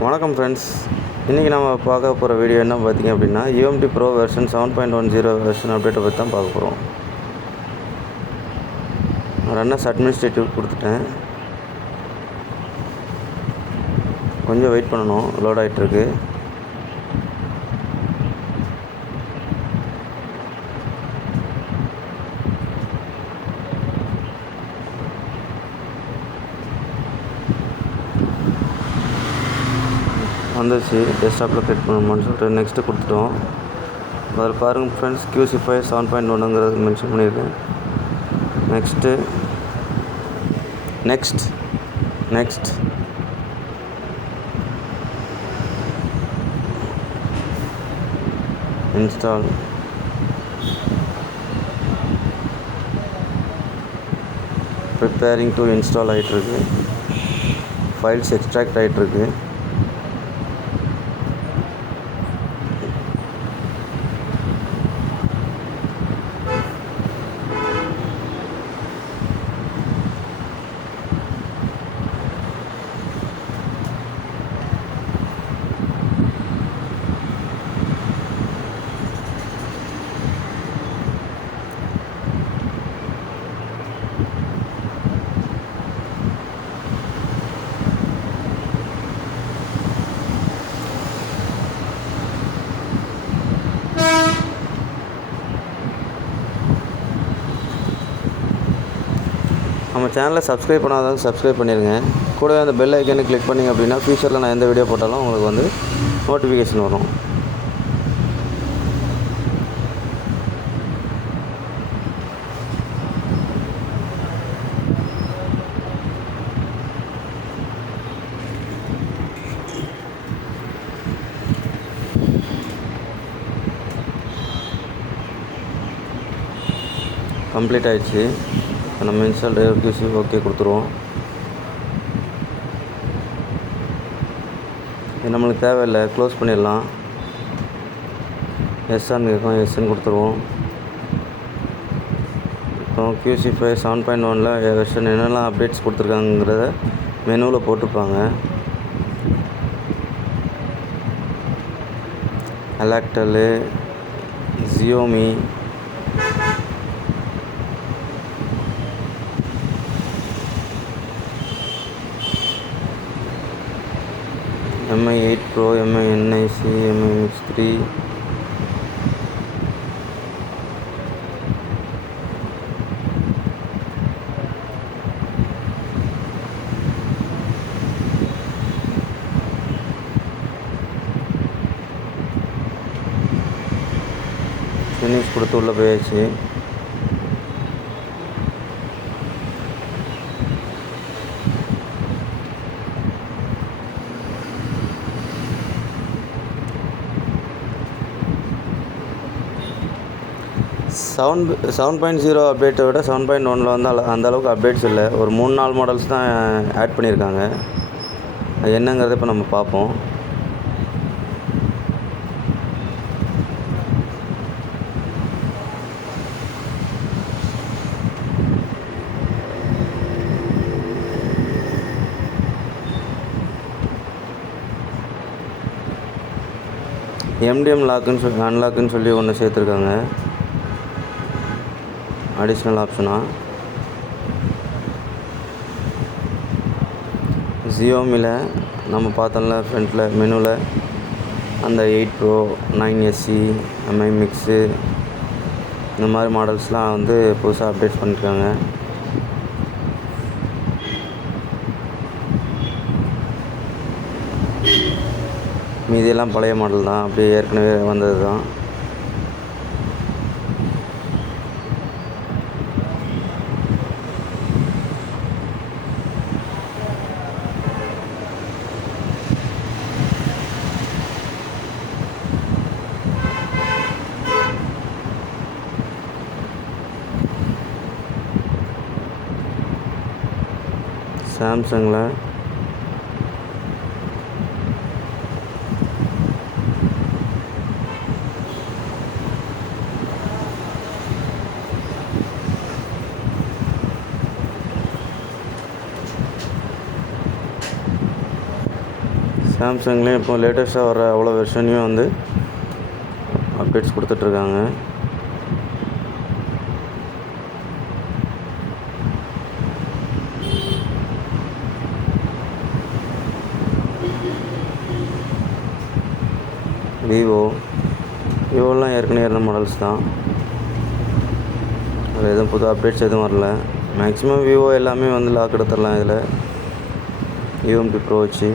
வணக்கம் ஃப்ரெண்ட்ஸ், இன்றைக்கி நம்ம பார்க்க போகிற வீடியோ என்ன பார்த்திங்க அப்படின்னா Umt Pro வெர்ஷன் 7.10 வெர்ஷன் அப்டேட்டை பற்றி தான் பார்க்க போகிறோம். ரன்னர்ஸ் அட்மினிஸ்ட்ரேட்டிவ் கொடுத்துட்டேன். கொஞ்சம் வெயிட் பண்ணணும், லோட் ஆகிட்டுருக்கு. வந்துச்சு. டெஸ்க்டாப்பில் கிரியேட் பண்ணணும்னு சொல்லிட்டு நெக்ஸ்ட்டு கொடுத்துட்டோம். அதில் பாருங்கள் ஃப்ரெண்ட்ஸ், QC Fire 7.1ங்கிறது மென்ஷன் பண்ணியிருக்கேன். Next install. Preparing to install ஆகிட்டுருக்கு. ஃபைல்ஸ் எக்ஸ்ட்ராக்ட் ஆகிட்டுருக்கு. நம்ம சேனலை சப்ஸ்கிரைப் பண்ணாதவங்க சப்ஸ்கிரைப் பண்ணிடுங்க. கூடவே அந்த பெல் ஐக்கனை கிளிக் பண்ணிங்க அப்படின்னா ஃபியூச்சரில் நான் எந்த வீடியோ போட்டாலும் உங்களுக்கு வந்து நோட்டிஃபிகேஷன் வரும். கம்ப்ளீட் ஆகிடுச்சு. நம்ம இன்ஸ்டால் QC ஓகே கொடுத்துருவோம். இது நம்மளுக்கு தேவையில்லை, க்ளோஸ் பண்ணிடலாம். எஸ்ன்னு கேட்கும், எஸ்ன்னு கொடுத்துருவோம். அப்புறம் QC Fire 7.1 வெர்ஷன் என்னெல்லாம் அப்டேட்ஸ் கொடுத்துருக்காங்கிறத மெனுவில் போட்டிருப்பாங்க. Alcatel, Xiaomi, Umt Pro, NIC, Mix 3, finish கொடுத்து உள்ளே போயாச்சு. செவன் பாயிண்ட் ஜீரோ அப்டேட்டை விட 7.1 வந்து அந்தளவுக்கு அப்டேட்ஸ் இல்லை. ஒரு 3-4 மாடல்ஸ் தான் ஆட் பண்ணியிருக்காங்க. அது என்னங்கிறத இப்போ நம்ம பார்ப்போம். MDM லாக்குன்னு அன்லாக்குன்னு சொல்லி ஒன்று சேர்த்துருக்காங்க, அடிஷ்னல் ஆப்ஷனாக. ஜியோமியில் நம்ம பார்த்தோம்ல ஃப்ரண்ட்டில் மெனுவில் அந்த 8 Pro 9SC மிக்ஸு இந்த மாதிரி மாடல்ஸ்லாம் வந்து புதுசாக அப்டேட் பண்ணியிருக்காங்க. மீதியெல்லாம் பழைய மாடல் தான், அப்படியே ஏற்கனவே வந்தது தான். சாம்சங்கில் சாம்சங்லேயும் இப்போ லேட்டஸ்ட்டாக வர அவ்வளோ வெர்ஷனையும் வந்து அப்டேட்ஸ் கொடுத்துட்ருக்காங்க. விவோலாம் ஏற்கனவே இருந்த மாடல்ஸ் தான். அதில் எதுவும் புது அப்டேட்ஸ் எதுவும் வரல. மேக்ஸிமம் விவோ எல்லாமே வந்து லாக் எடுத்துடலாம் இதில் Umt Pro வச்சு.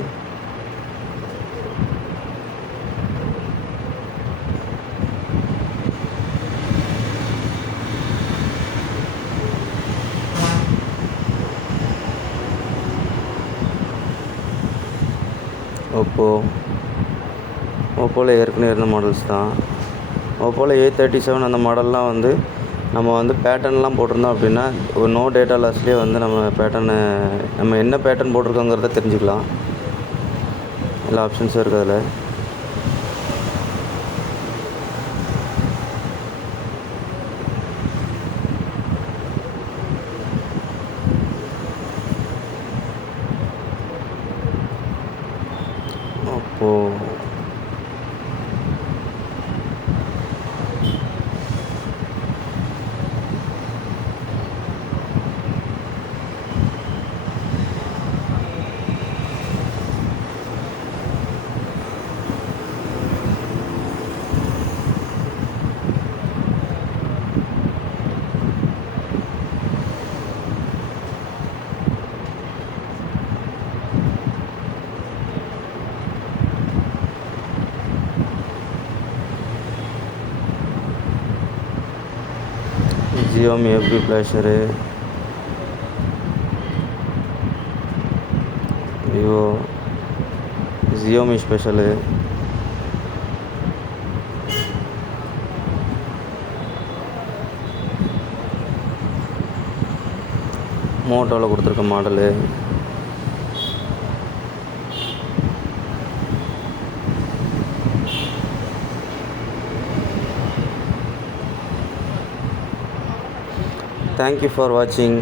ஓப்போவில் ஏற்கனவே இருந்த மாடல்ஸ் தான். ஓப்போவில் A37 அந்த மாடல்லாம் வந்து நம்ம வந்து பேட்டர்ன்லாம் போட்டிருந்தோம் அப்படின்னா ஒரு நோ டேட்டா லாஸ்லேயே வந்து நம்ம என்ன பேட்டர்ன் போட்டிருக்கோங்கிறத தெரிஞ்சுக்கலாம். எல்லா ஆப்ஷன்ஸும் இருக்குது அதில். Xiaomi FB flasher, Vivo Xiaomi special, மோட்டோவில் கொடுத்துருக்க model, Thank you for watching.